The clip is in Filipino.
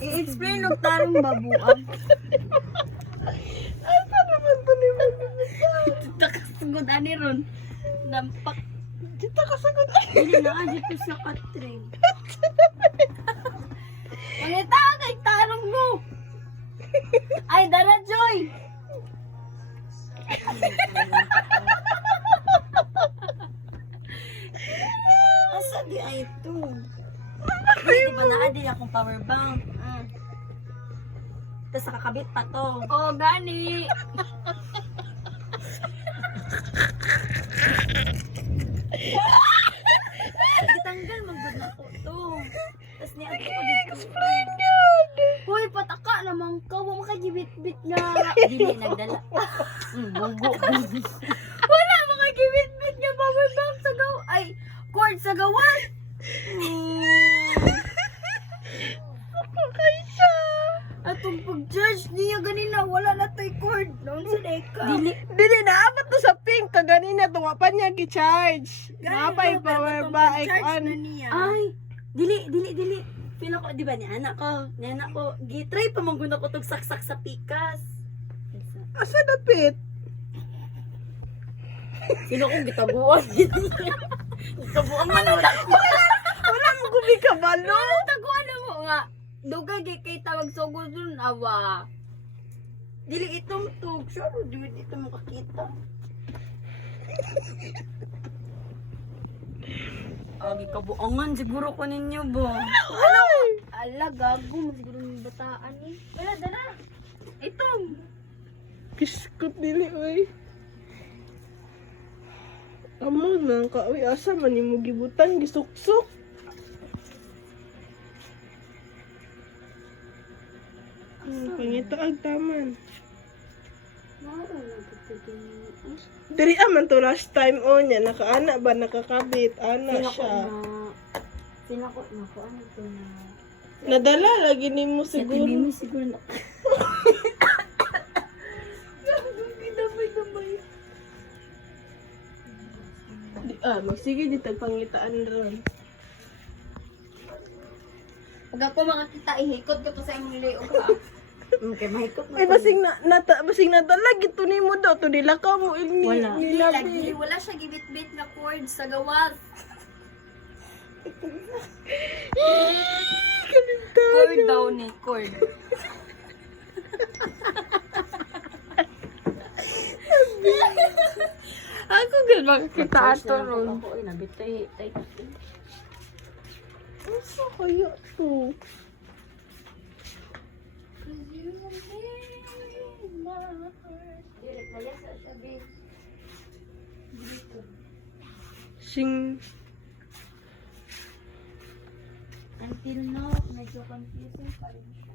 I-explain og tarong babuang. Asa naman to ni mo? Takasugod ani ron. Nampak. Kita kasagod. Dili na adi ko sa katring. Pangita kay tarong mo. Ay, dara Joy. Asa di ay ito? Di ba naadi akong power bank? Tapos nakakabit pa to. Oo, gani. Gitanggal magod na ko to. Tapos niya ko dito. Explain yun. Hoy, pataka naman ka. Huwag makagibit-bit nga. Dili, nagdala. Bunggo. Wala makagibit-bit nga. Power bank sa gaw. Ay, cord sa gawan. Pakay siya. Atong pag-judge niya ganina, wala na to'y cord. Noon sa deka. Dili naabot to sa pink. Kaganina tuwa pa niya ki-charge. Mapay power ba? Ay, kuan. Ay, dili. Pila ko, di ba ni anak ko? Ni anak ko, gitry pa mong guna ko tog saksak sa pikas. Asa dapit? Sino kong gitabuan? Gitabuan man wala ko. Wala mo gumi ka balo. Taguan na mo nga. Dugay kay tawag sugod dun awa. Dili itong tug, sure dili ito makakita. Agi kabuangan siguro ko ninyo bo. Ala gago mo siguro ng bataan ni. Dala. Ito. Biskut dili oy. Amo nang ka oy asa man nimo gibutan gisuksok. Pangita ang taman. Maro na gitugin. Diri aman to last time o niya nakaana ba nakakabit ana siya. Sila ko na ko ano to na. Nadala lagi nimo Sa siguro. TV mo siguro na. Magsige di tagpangitaan ron. Pag ako makakita, ihikot ko to sa imong liog ha. Okay, mahikot mo. Ay basing nadala gito nimo daw to dila ka mo ilmi. Wala. Nilabi. Wala siya gibit-bit na cord sa gawas. Cord daw ni cord. Ako gud makakita ato ron. Ako ay nabitay. Asa kaya to? Sing Until now, medyo confusing pa rin siya.